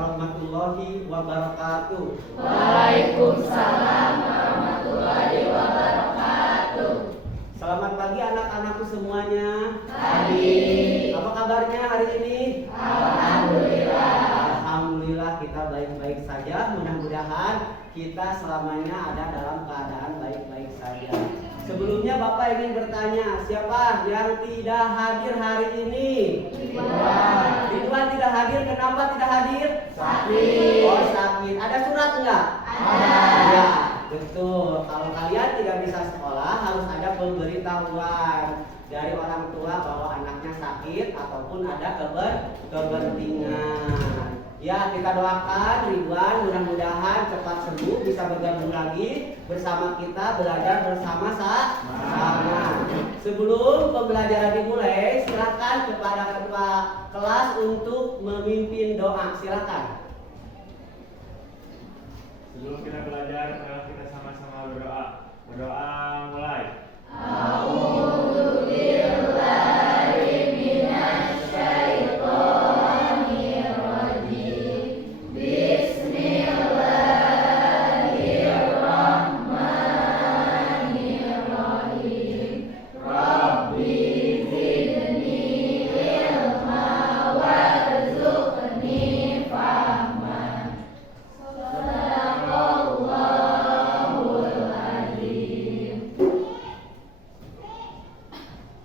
warahmatullahi wabarakatuh. Waalaikumsalam warahmatullahi wabarakatuh. Selamat pagi anak-anakku semuanya. Pagi. Apa kabarnya hari ini? Alhamdulillah. Alhamdulillah kita baik-baik saja. Mudah-mudahan kita selamanya ada dalam keadaan baik-baik saja. Sebelumnya Bapak ingin bertanya, siapa yang tidak hadir hari ini? Ridwan tidak hadir, kenapa tidak hadir? Sakit. Oh sakit. Ada surat enggak? Ada. Ya, betul. Kalau kalian tidak bisa sekolah harus ada pemberitahuan dari orang tua bahwa anaknya sakit ataupun ada kepentingan. Ya, kita doakan Ridwan mudah-mudahan cepat sembuh, bisa bergabung lagi bersama kita belajar bersama-sama. Sebelum pembelajaran dimulai, silakan kepada ketua kelas untuk memimpin doa. Silakan. Sebelum kita belajar, mari kita sama-sama berdoa. Berdoa mulai.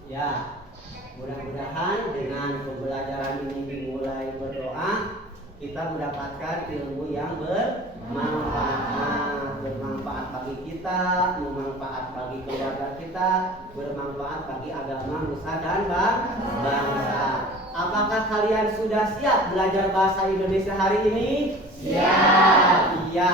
Ya, mudah-mudahan dengan pembelajaran ini dimulai berdoa, kita mendapatkan ilmu yang bermanfaat bagi kita, bermanfaat bagi keluarga kita, bermanfaat bagi agama, nusa dan bangsa. Apakah kalian sudah siap belajar bahasa Indonesia hari ini? Siap. Iya,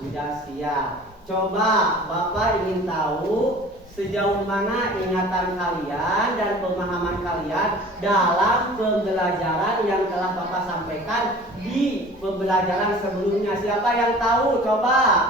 sudah siap. Coba Bapak ingin tahu sejauh mana ingatan kalian dan pemahaman kalian dalam pembelajaran yang telah Bapak sampaikan di pembelajaran sebelumnya. Siapa yang tahu? Coba.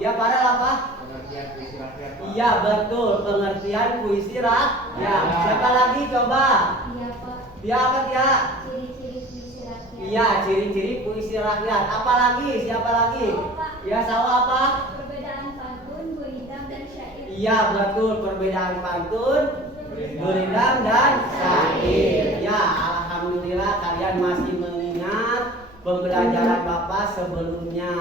Ya, para apa? Pengertian puisi rakyat. Iya, betul. Pengertian puisi rakyat. Siapa lagi? Coba. Iya Pak, Dia apa dia? ciri-ciri puisi rakyat. Iya, ciri-ciri puisi rakyat. Apa lagi? Siapa lagi? Ya, sawah apa? Perbedaan pantun, guridam, dan syair. Iya, betul. Perbedaan pantun, guridam dan syair. Ya, alhamdulillah kalian masih mengingat pembelajaran Bapak sebelumnya.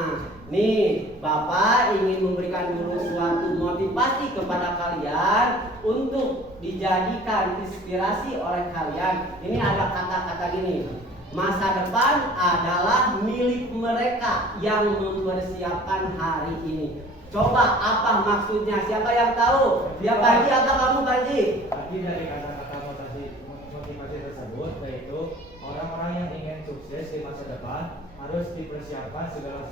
Nih, Bapak ingin memberikan dulu suatu motivasi kepada kalian untuk dijadikan inspirasi oleh kalian. Ini ada kata-kata gini. Masa depan adalah milik mereka yang mempersiapkan hari ini. Coba apa maksudnya? Siapa yang tahu? Ya Panji, apa kamu Panji? Arti dari kata-kata motivasi tersebut yaitu orang-orang yang ingin sukses di masa depan harus dipersiapkan segala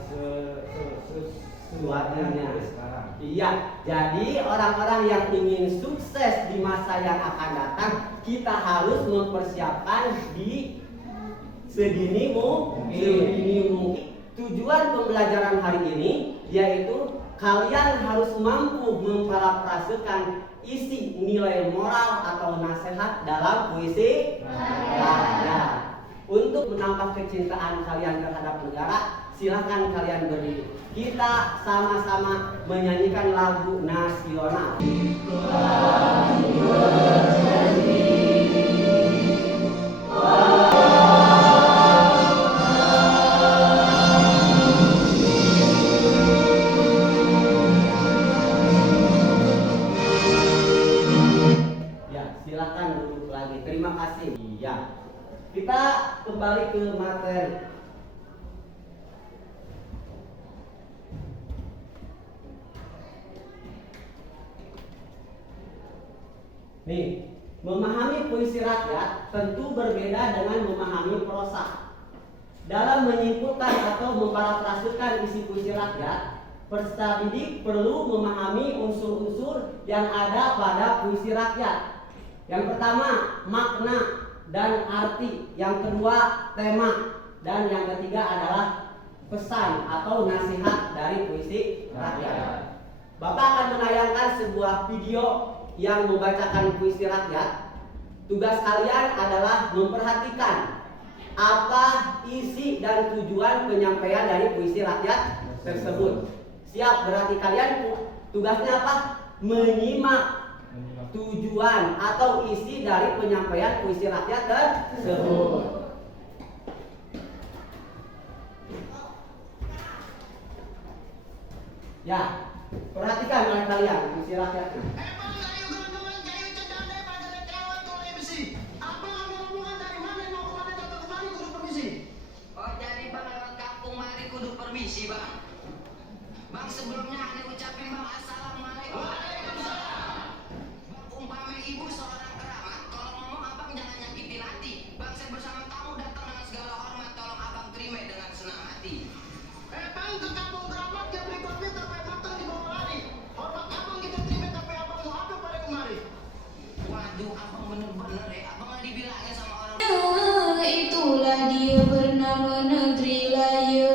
sesuatunya dari sekarang. Iya, jadi orang-orang yang ingin sukses di masa yang akan datang, kita harus mempersiapkan di sedini mungkin. Tujuan pembelajaran hari ini yaitu kalian harus mampu memparafrasekan isi nilai moral atau nasihat dalam puisi rakyat. Untuk menambah kecintaan kalian terhadap negara, silakan kalian berdiri. Kita sama-sama menyanyikan lagu nasional. Ya, silakan duduk lagi. Terima kasih. Iya. Kita kembali ke materi. Nih, memahami puisi rakyat tentu berbeda dengan memahami prosa. Dalam menyimpulkan atau memparafrasekan isi puisi rakyat, peserta didik perlu memahami unsur-unsur yang ada pada puisi rakyat. Yang pertama, makna dan arti. Yang kedua, tema. Dan yang ketiga adalah pesan atau nasihat dari puisi rakyat. Bapak akan menayangkan sebuah video yang membacakan puisi rakyat. Tugas kalian adalah memperhatikan apa isi dan tujuan penyampaian dari puisi rakyat tersebut. Siap, berarti kalian tugasnya apa? Menyimak tujuan atau isi dari penyampaian puisi rakyat tersebut. Ya, perhatikan oleh kalian puisi rakyatnya. Oh, jadi bang lewat kampung mari kudu permisi bang. Bang sebelumnya aneh ucapin bang assalamualaikum. Waalaikumsalam. Bang umpama ibu seorang keramat, kalau ngomong abang jangan nyakitin hati. Bang saya bersama tamu datang dengan segala hormat, tolong abang terima dengan senang hati. Bang ke kampung keramat dia beli kopi sampai matang dibawa lari. Hormat abang kita terima tapi abang mau apa pada kemari? Waduh, abang bener-bener ya, abang nggak dibilangin sama orang. Itulah dia bernama negeri layak.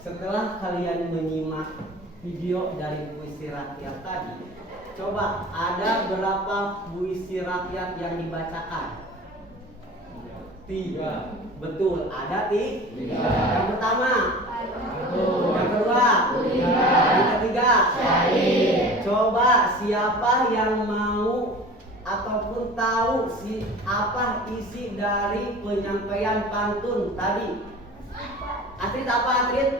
Setelah kalian menyimak video dari puisi rakyat tadi, coba ada berapa puisi rakyat yang dibacakan? 3. Betul, ada 3. Yang pertama, yang kedua, yang ketiga. Coba siapa yang mau ataupun tahu apa isi dari penyampaian pantun tadi? Atrit, apa Atrit?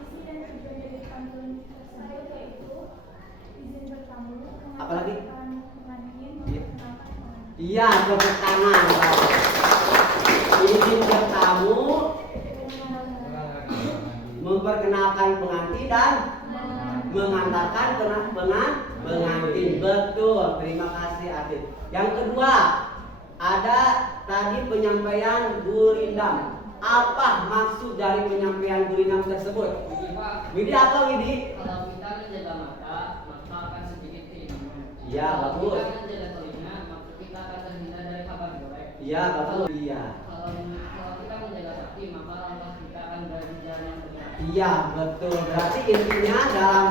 Isi dan tujuan dari pantun tersebut yaitu izin bertamu, Apalagi? pengantin, memperkenalkan pengantin. Iya, tepuk tangan. Izin bertamu, memperkenalkan pengantin dan mengantarkan pengantin. Betul, terima kasih Adit. Yang kedua, ada tadi penyampaian gurindam. Apa maksud dari penyampaian gurindam tersebut? Widi, apa Widi? Kalau kita menjaga mata, maka akan sedikit keinginan. Iya, Kalau bagus. kita menjaga telinga, maka kita akan terhindar dari kabar jelek. Iya, betul. Iya. Kalau kita menjaga kaki, maka langkah kita akan berada di jalan yang benar. Iya, betul. Berarti intinya dalam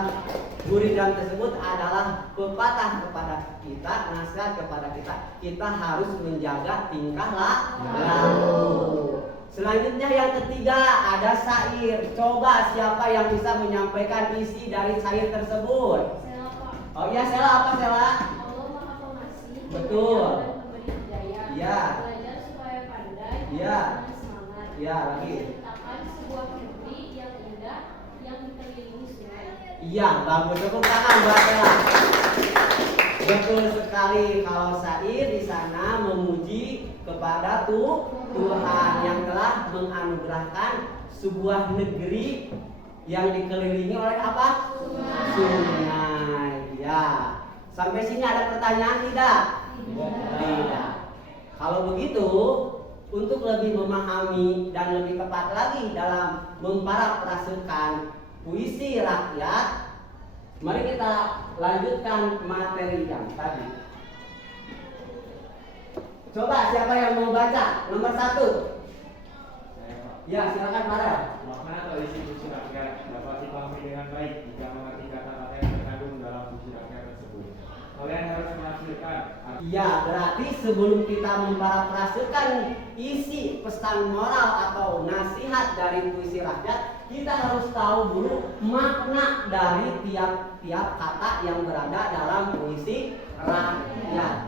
gurindam tersebut adalah pepatah kepada kita, nasihat kepada kita. Kita harus menjaga tingkah laku. Selanjutnya yang ketiga ada syair. Coba siapa yang bisa menyampaikan isi dari syair tersebut? Sela, Pak. Oh iya, Sela, apa Sela? Allah Maha Pengasih, Betul. dan pemberi hidayah. Iya. Belajar supaya pandai, Iya. dengan semangat. Iya, lagi. Menciptakan sebuah negeri yang indah yang dikelilingi sungai. Iya, bagus. Tepuk tangan buat Sela. Betul sekali, kalau syair di sana memuji kepada Tuhan yang telah menganugerahkan sebuah negeri yang dikelilingi oleh apa? Sungai. Ya. Sampai sini ada pertanyaan tidak? Tidak. Kalau begitu, untuk lebih memahami dan lebih tepat lagi dalam memparafrasekan puisi rakyat, mari kita lanjutkan materi yang tadi. Coba siapa yang mau baca? Nomor 1. Saya Pak. Ya, silakan Farel. Makna atau isi puisi rakyat dapat dipahami dengan baik jika mengerti kata-kata yang terkandung dalam puisi rakyat tersebut. Kalian harus menafsirkan arti Ya, berarti sebelum kita memparafrasekan isi pesan moral atau nasihat dari puisi rakyat, kita harus tahu dulu makna dari tiap-tiap kata yang berada dalam puisi rakyat.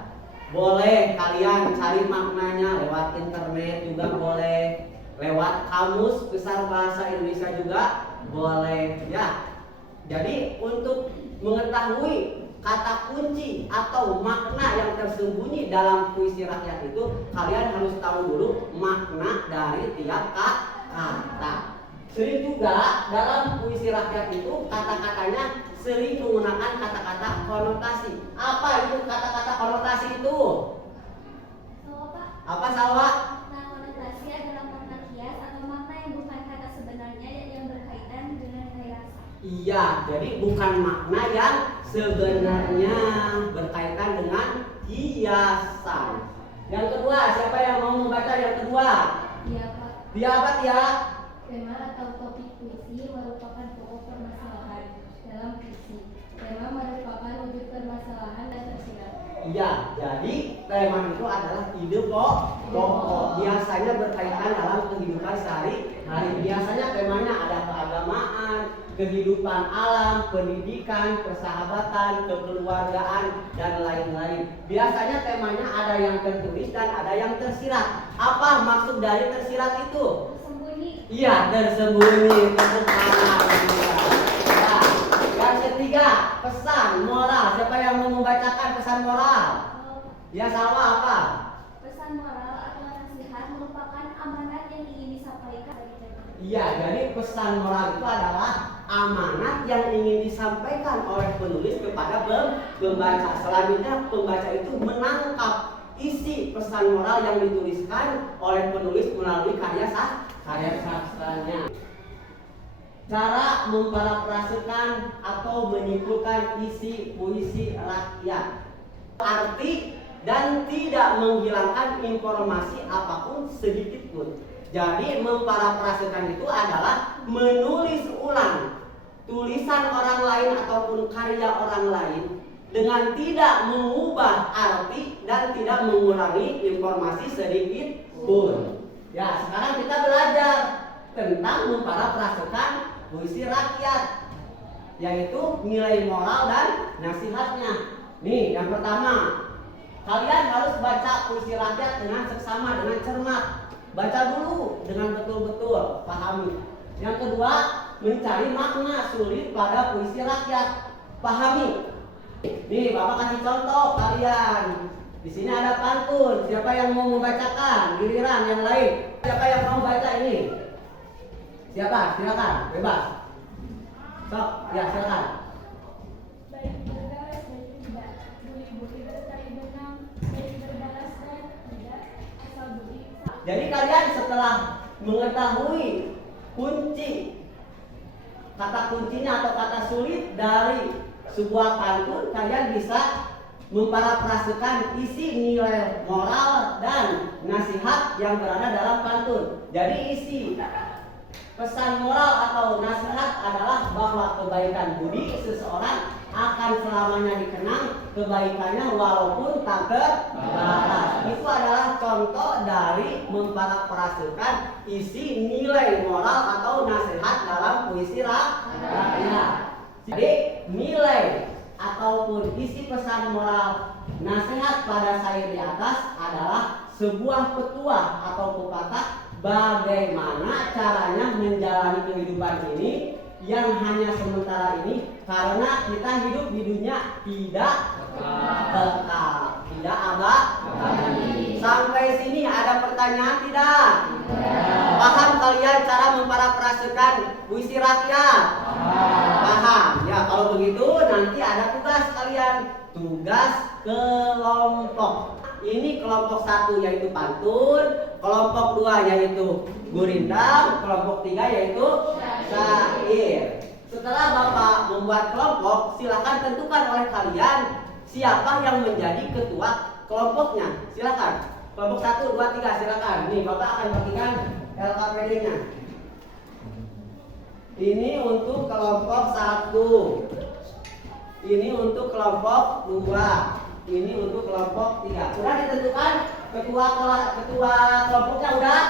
Boleh kalian cari maknanya lewat internet juga boleh, lewat kamus besar bahasa Indonesia juga boleh ya. Jadi untuk mengetahui kata kunci atau makna yang tersembunyi dalam puisi rakyat itu, kalian harus tahu dulu makna dari tiap kata. Sering juga dalam puisi rakyat itu kata-katanya sering menggunakan kata-kata konotasi. Apa itu kata-kata konotasi itu? Sela, Pak. Apa Salwa? Makna konotasi adalah makna kias atau makna yang bukan kata sebenarnya yang berkaitan dengan nilai rasa. Iya, jadi bukan makna yang sebenarnya berkaitan dengan kiasan. Yang kedua, siapa yang mau membaca yang kedua? Iya, Pak. Dia apa dia? Tema atau topik puisi merupakan pokok permasalahan. dalam puisi. Tema merupakan wujud permasalahan dan tersirat. Iya, jadi tema itu adalah ide pokok. Biasanya berkaitan dalam kehidupan sehari-hari. Biasanya temanya ada keagamaan, kehidupan alam, pendidikan, persahabatan, kekeluargaan, dan lain-lain. Biasanya temanya ada yang tertulis dan ada yang tersirat. Apa maksud dari tersirat itu? Tersembunyi. Iya, tersembunyi. Tepuk tangan. Ya. Yang ketiga, pesan moral. Siapa yang mau membacakan pesan moral? Ya, Salwa apa? Pesan moral atau nasihat merupakan amanat yang ingin disampaikan. Iya, jadi pesan moral itu adalah amanat yang ingin disampaikan oleh penulis kepada pembaca. Selanjutnya pembaca itu menangkap isi pesan moral yang dituliskan oleh penulis melalui karya sastranya. Cara memparafrasekan atau menyimpulkan isi puisi rakyat. Arti dan tidak menghilangkan informasi apapun sedikit pun. Jadi memparafrasekan itu adalah menulis ulang tulisan orang lain ataupun karya orang lain dengan tidak mengubah arti dan tidak mengurangi informasi sedikit pun. Ya, sekarang kita belajar tentang memparafrasekan puisi rakyat, yaitu nilai moral dan nasihatnya. Nih, yang pertama, kalian harus baca puisi rakyat dengan seksama, dengan cermat. Baca dulu dengan betul-betul, pahami. Yang kedua, mencari makna sulit pada puisi rakyat. Pahami. Nih, Bapak kasih contoh kalian. Di sini ada pantun. Siapa yang mau membacakan? Giliran yang lain. Siapa yang mau baca ini? Siapa? Silakan, bebas. Sok, ya silakan. Baik berbalas dan tidak, buli-buli bertari benang, baik berbalas dan tidak, asal budi. Jadi kalian setelah mengetahui kunci, kata kuncinya atau kata sulit dari sebuah pantun, kalian bisa memparafrasekan isi nilai moral dan nasihat yang berada dalam pantun. Jadi isi pesan moral atau nasihat adalah bahwa kebaikan budi seseorang akan selamanya dikenang kebaikannya walaupun tak terbalas. Itu adalah contoh dari memparafrasekan isi nilai moral atau nasihat dalam puisi rakyat. Jadi nilai ataupun isi pesan moral nasihat pada syair di atas adalah sebuah petuah atau pepatah bagaimana caranya menjalani kehidupan ini yang hanya sementara ini, karena kita hidup di dunia tidak kekal, tidak abadi. Sampai sini ada pertanyaan tidak? Paham kalian cara memparafrasekan puisi rakyat? Paham? Ya, kalau begitu nanti ada tugas kalian, tugas kelompok. Ini kelompok 1 yaitu pantun, kelompok 2 yaitu gurindam, kelompok 3 yaitu syair. Setelah Bapak membuat kelompok, silakan tentukan oleh kalian siapa yang menjadi ketua kelompoknya. Silakan. Kelompok 1, 2, 3 silakan. Nih, Bapak akan bagikan LKPD-nya. Ini untuk kelompok 1. Ini untuk kelompok 2. Ini untuk kelompok 3. Sudah ditentukan ketua kelompoknya udah?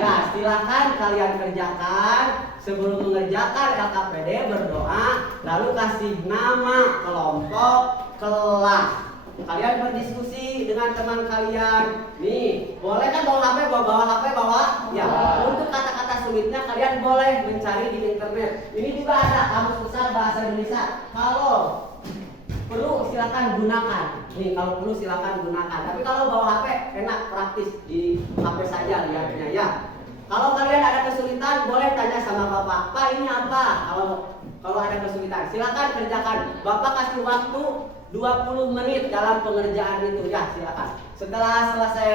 Ya, silakan kalian kerjakan. Sebelum mengerjakan LKPD berdoa, lalu kasih nama kelompok, kelas. Kalian berdiskusi dengan teman kalian. Nih, boleh kan bawa HP, bawa HP, bawa? Ya. Untuk kata-kata sulitnya kalian boleh mencari di internet. Ini juga ada Kamus Besar Bahasa Indonesia. Kalau perlu silakan gunakan. Nih, kalau perlu silakan gunakan. Tapi kalau bawa HP enak, praktis di HP saja lihatnya ya. Kalau kalian ada kesulitan boleh tanya sama Bapak. Pak, ini apa? Kalau ada kesulitan silakan kerjakan. Bapak kasih waktu 20 menit dalam pengerjaan itu ya, silakan. Setelah selesai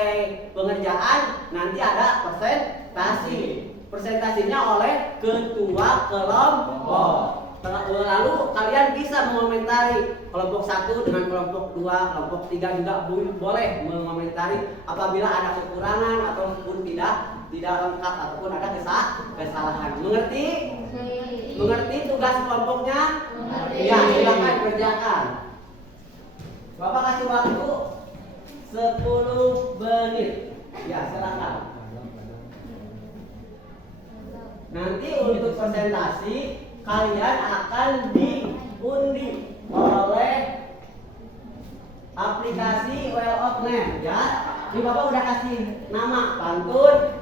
pengerjaan nanti ada presentasi. Presentasinya oleh ketua kelompok. Lalu kalian bisa mengomentari kelompok 1 dengan kelompok 2, kelompok 3 juga boleh mengomentari apabila ada kekurangan ataupun tidak lengkap ataupun ada kesalahan. Mengerti? Mengerti tugas kelompoknya? kerjakan. Bapak kasih waktu 10 menit. Ya, silakan. Nanti untuk presentasi kalian akan diundi oleh aplikasi Well of Name ya. Ini Bapak udah kasih nama Pantun,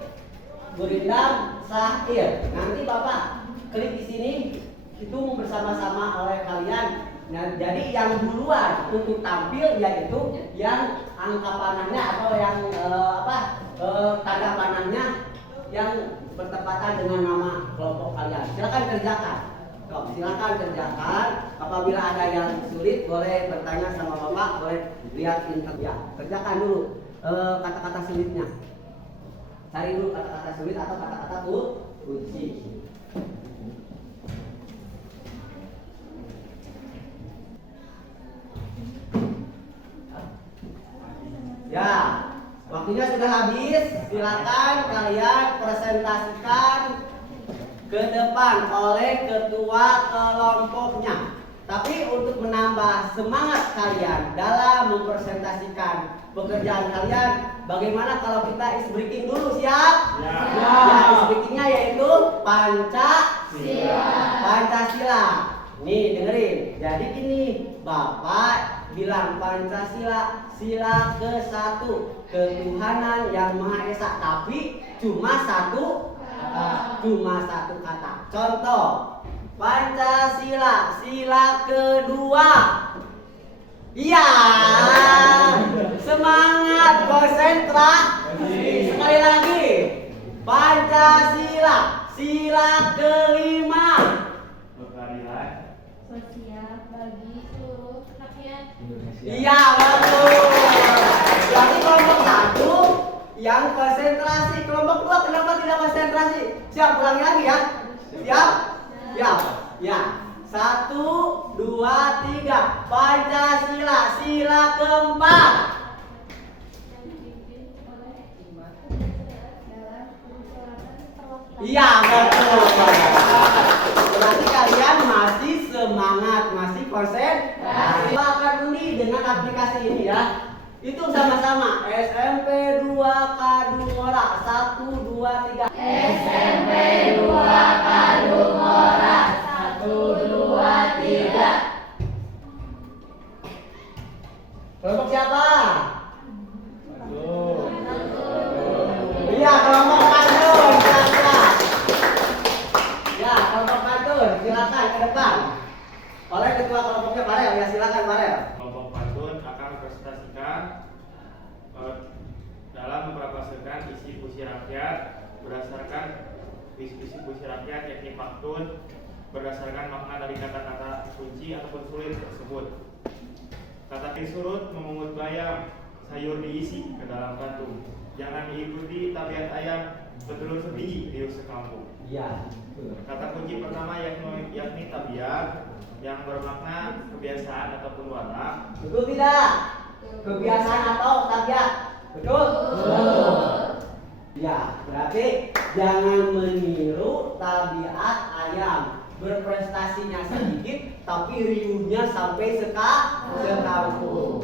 Gurindam, Syair. Nanti Bapak klik di sini, hitung bersama-sama oleh kalian. Nah, jadi yang duluan untuk tampil yaitu yang angka panahnya atau yang tanda panahnya yang bertepatan dengan nama kelompok kalian. Silakan kerjakan. Silakan kerjakan. Apabila ada yang sulit boleh bertanya sama Bapak, boleh lihat internet. Ya, kerjakan dulu kata-kata sulitnya. Cari dulu kata-kata sulit atau kata-kata kunci. Ya, waktunya sudah habis. Silakan kalian presentasikan ke depan oleh ketua kelompoknya. Tapi untuk menambah semangat kalian dalam mempresentasikan pekerjaan kalian, bagaimana kalau kita is breaking dulu, siap? Ya, is breakingnya yaitu Pancasila. Nih dengerin. Jadi gini, Bapak bilang Pancasila, sila ke-1, ketuhanan yang Maha Esa, tapi cuma satu kata. Contoh, Pancasila, sila kedua. Iya, semangat, konsentrasi. Sekali lagi, Pancasila, sila kelima. Sosial bagi seluruh rakyat. Iya, betul. Berarti kelompok 1 yang konsentrasi, kelompok 2 kenapa tidak konsentrasi? Siap, ulangi lagi ya. Siap? Ya. Ya. 1, 2, 3. Pancasila, sila keempat. Yang dipimpin oleh dalam permusyawaratan perwakilan. Iya, betul. Berarti kalian masih semangat, masih konsentrasi. Kita akan undi dengan aplikasi ini ya. Itu sama-sama SMP 2 Kadungora 1, 2, 3. SMP 2 Kadungora 1, 2, 3. Kelompok siapa? Iya, kelompok Pantun. Silakan. Ya, kelompok Pantun, silakan ke depan. Oleh ketua kelompoknya Farel, ya silakan Farel. Kelompok Pantun akan mempresentasikan dalam mempresentasikan isi puisi rakyat berdasarkan isi puisi rakyat yakni pantun berdasarkan makna dari kata-kata kunci ataupun sulit tersebut. Kata surut memungut bayam, sayur diisi ke dalam kantung. Jangan diikuti tabiat ayam, petelur sebiji riuh sekampung. Iya. Kata kunci pertama yakni tabiat yang bermakna kebiasaan ataupun watak. Betul tidak? Kebiasaan atau tabiat? Betul? Ya, berarti jangan meniru tabiat ayam. Berprestasinya sedikit, tapi riuhnya sampai sekampung.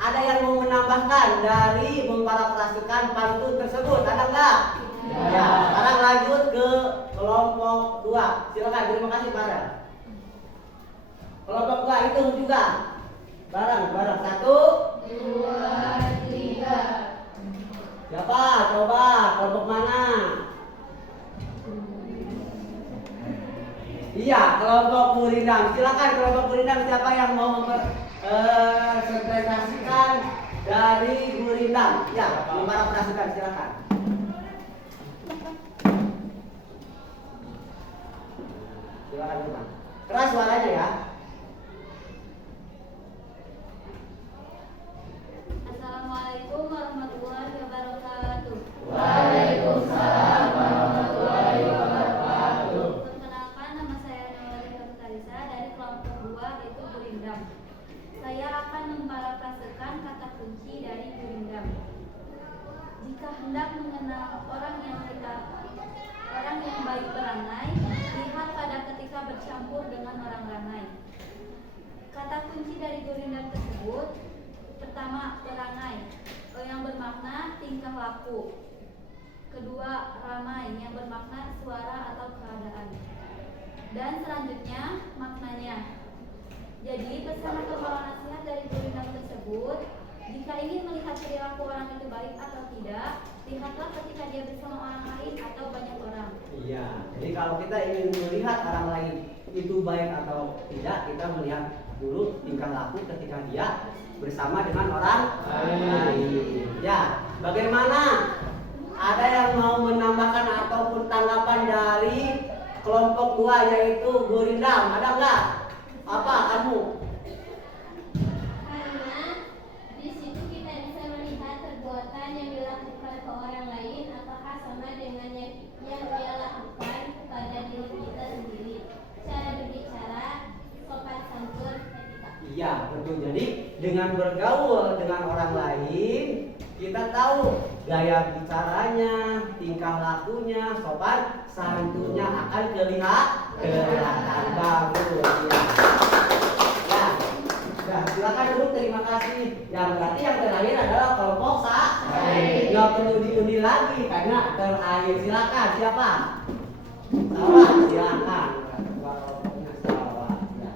Ada yang mau menambahkan dari memparafrasekan pantun tersebut? Ada nggak? Ya, sekarang lanjut ke kelompok 2. Silakan, terima kasih Farel. Kelompok 2 itu juga bareng 1, 2, 3. siapa? Coba kelompok mana? Iya, kelompok Gurindam. Silakan kelompok Gurindam, siapa yang mau mempresentasikan dari Gurindam? Ya, mempresentasikan silakan. Silakan teman. Keras suaranya ya. Assalamualaikum warahmatullahi wabarakatuh. Waalaikumsalam warahmatullahi wabarakatuh. Perkenalkan, nama saya Nurul Fatalisa dari kelompok 2 itu Gurindam. Saya akan memparafrasekan kata kunci dari Gurindam. Jika hendak mengenal orang yang baik beranai, lihat pada ketika bercampur dengan orang ramai. Kata pertama, perangai yang bermakna tingkah laku. Kedua, ramai yang bermakna suara atau keadaan. Dan selanjutnya maknanya. Jadi pesan atau moral nasihat dari gurindam tersebut, jika ingin melihat perilaku orang itu baik atau tidak, lihatlah ketika dia bersama orang lain atau banyak orang. Iya, jadi kalau kita ingin melihat orang lain itu baik atau tidak, kita melihat dulu tingkah laku ketika dia bersama dengan orang lain. Ya, bagaimana? Ada yang mau menambahkan ataupun tanggapan dari kelompok 2 yaitu gurindam? Ada enggak? Apa kamu? Karena di situ kita bisa melihat perbuatan yang dilakukan ke orang lain apakah sama dengan yang dia lakukan kepada diri kita sendiri. Cara berbicara, sopan santun, etika. Iya, betul. Jadi dengan bergaul dengan orang lain, kita tahu gaya bicaranya, tingkah lakunya, sopan santunnya akan kelihatan bagus. Ya, silakan dulu, terima kasih. Yang berarti yang terakhir adalah kelompok nggak perlu diundi lagi karena terakhir. Silakan, siapa? Sawah, silakan. Kelompoknya Sawah. Ya.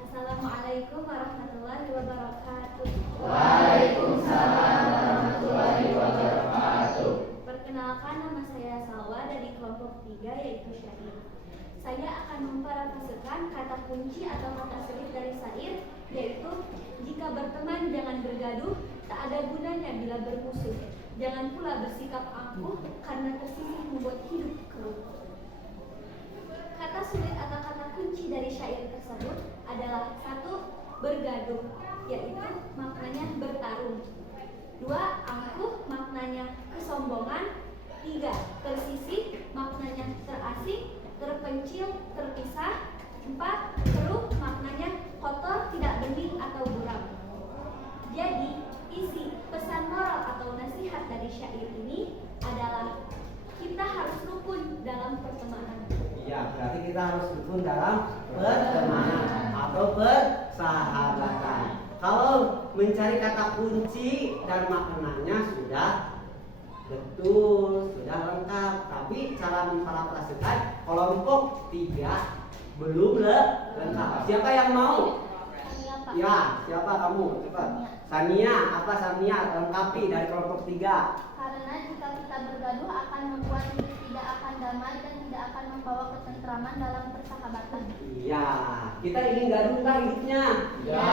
Assalamualaikum warahmatullahi wabarakatuh. Waalaikumsalam warahmatullahi wabarakatuh. Perkenalkan, nama saya Salwa dari kelompok 3 yaitu syair. Saya akan memparafrasekan kata kunci atau kata sulit dari syair, yaitu jika berteman jangan bergaduh, tak ada gunanya bila bermusuh. Jangan pula bersikap angkuh karena tersisih membuat hidup keruh. Kata sulit atau kata kunci dari syair tersebut adalah 1. Bergaduh, yaitu maknanya bertarung. 2. Angkuh, maknanya kesombongan. 3. Tersisih, maknanya terasing, terpencil, terpisah. 4. Keruh, maknanya kotor, tidak bening atau buram. Jadi, isi pesan moral atau nasihat dari syair ini adalah kita harus rukun dalam pertemanan. Iya, berarti kita harus rukun dalam pertemanan atau persahabatan. Kalau mencari kata kunci dan maknanya sudah betul, sudah lengkap. Tapi cara memparafrasekan kelompok 3 belum lengkap. Siapa yang mau? Ya, siapa kamu? Cepat. Sania, apa Sania? Lengkapi dari kelompok 3. Karena jika kita bergaduh akan membuat hidup tidak akan damai dan tidak akan membawa ketentraman dalam persahabatan. Iya, kita ingin gaduh nggak hidupnya? Ya.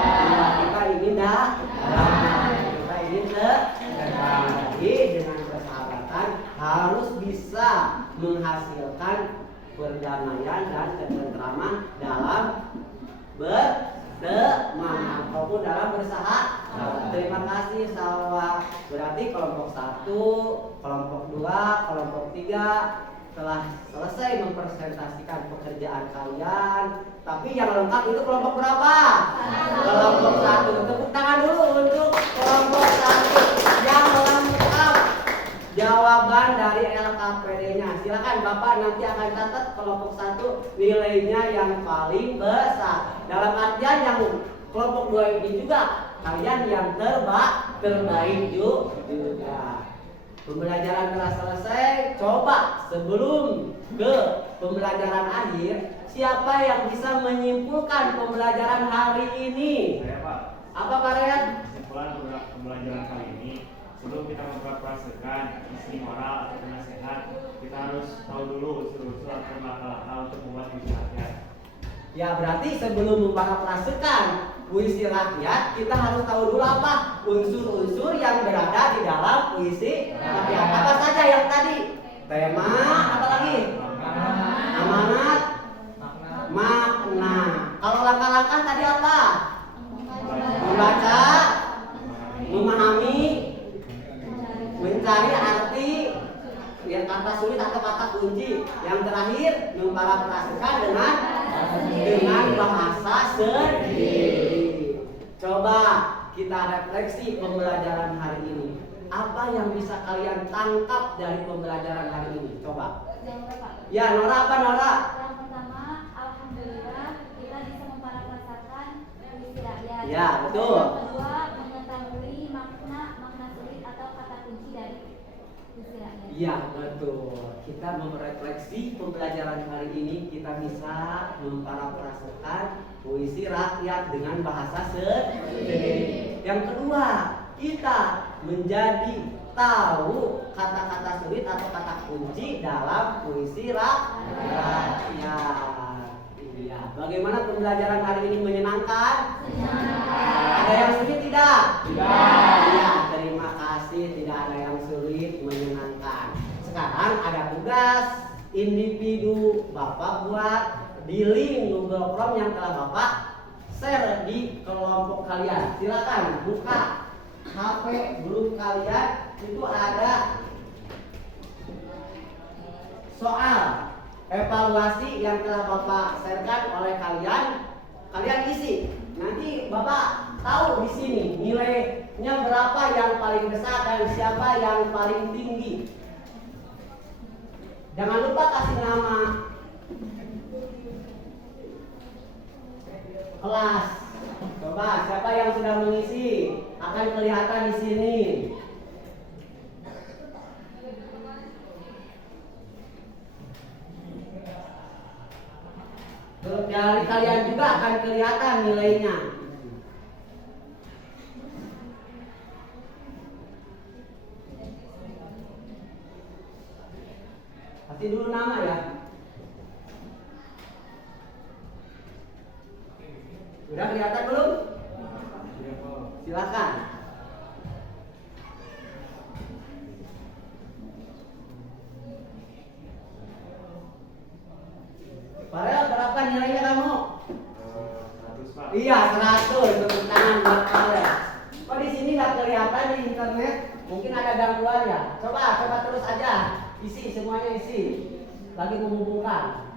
Kita ingin damai. Kita ingin Jadi dengan persahabatan harus bisa menghasilkan perdamaian dan ketentraman dalam berteman ataupun dalam bersahabat. Terima kasih Salwa. Berarti kelompok 1, kelompok 2, kelompok 3 telah selesai mempresentasikan pekerjaan kalian. Tapi yang lengkap itu kelompok berapa? Kelompok 1. Tepuk tangan dulu untuk kelompok 1 yang lengkap jawaban dari LKPD-nya. Silakan Bapak nanti akan catat kelompok 1 nilainya yang paling besar. Dalam artian yang kelompok 2 ini juga kalian yang terbaik juga. Pembelajaran telah selesai. Coba sebelum ke pembelajaran akhir, siapa yang bisa menyimpulkan pembelajaran hari ini? Saya Pak. Apa Pak Rayat? Kesimpulan pembelajaran kali ini, sebelum kita memparafrasekan isi moral atau nasihat, kita harus tahu dulu unsur-unsur atau hal untuk membuat puisi rakyat. Ya berarti sebelum memparafrasekan puisi rakyat, kita harus tahu dulu apa unsur-unsur yang berada di dalam puisi rakyat. Apa saja yang tadi? Tema, apa lagi? Amanat, makna. Kalau langkah-langkah tadi apa? Membaca, memahami, mencari arti, ya kata sulit atau kata kunci. Yang terakhir memparafrasekan dengan bahasa sendiri. Coba kita refleksi pembelajaran hari ini. Apa yang bisa kalian tangkap dari pembelajaran hari ini? Coba. Ya, Nora apa Nora? Yang pertama, alhamdulillah kita bisa memparafrasekan betul. Yang kedua, mengetahui makna sulit atau kata kunci dari puisi rakyat. Iya, betul. Kita merefleksi pembelajaran hari ini, kita bisa memparafrasekan puisi rakyat dengan bahasa sendiri. Yang kedua, kita menjadi tahu kata-kata sulit atau kata kunci dalam puisi rakyat. Iya. Bagaimana pembelajaran hari ini menyenangkan? Ada yang sulit tidak? Tidak. Iya, terima kasih. Tidak ada yang sulit, menyenangkan. Sekarang ada tugas individu Bapak buat di link Google Form yang telah Bapak share di kelompok kalian. Silakan buka HP grup kalian, itu ada soal evaluasi yang telah Bapak sharekan oleh kalian. Kalian isi. Nanti Bapak tahu di sini nilainya berapa yang paling besar dan siapa yang paling tinggi. Jangan lupa kasih nama kelas. Coba siapa yang sudah mengisi, akan kelihatan di sini. Dari kalian juga akan kelihatan nilainya. Kasih dulu nama ya. Sudah kelihatan belum? Silakan. Farel, berapa nilainya kamu? 100 Pak. Iya, 100. Tepuk tangan buat Farel. Kok di sini nggak kelihatan di internet? Mungkin ada gangguan ya. Coba terus aja. Isi semuanya isi. Lagi menghubungkan.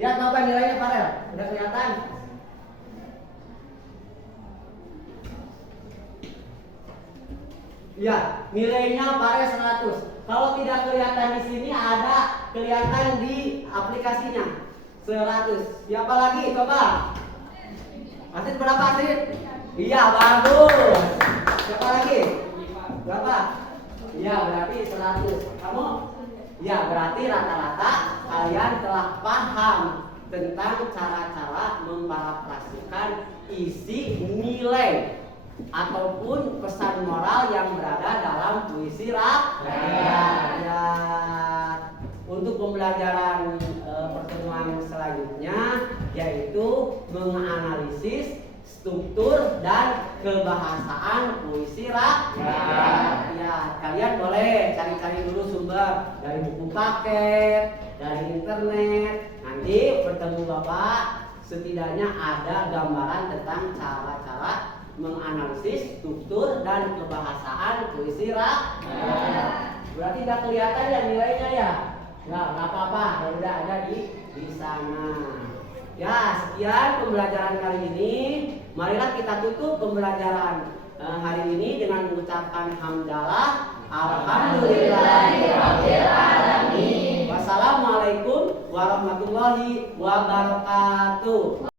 Lihat Bapak nilainya Farel. Udah kelihatan? Ya, nilainya Farel 100. Kalau tidak kelihatan di sini, ada kelihatan di aplikasinya 100. Siapa lagi? Coba. Asid berapa Asid? Iya, bagus. Siapa lagi? Berapa? Iya, berarti 100. Kamu? Ya, berarti rata-rata kalian telah paham tentang cara-cara memparafrasikan isi nilai ataupun pesan moral yang berada dalam puisi rakyat. Untuk pembelajaran pertemuan selanjutnya yaitu menganalisis struktur dan kebahasaan puisi rakyat. Ya, kalian boleh cari-cari dulu sumber dari buku paket, dari internet. Nanti bertemu Bapak setidaknya ada gambaran tentang cara-cara menganalisis struktur dan kebahasaan puisi rakyat. Berarti tidak kelihatan ya nilainya ya? Nggak apa-apa, udah ada di sana. Ya, sekian pembelajaran kali ini. Marilah kita tutup pembelajaran hari ini dengan mengucapkan hamdalah alhamdulillahirabbil alamin. Wassalamualaikum warahmatullahi wabarakatuh.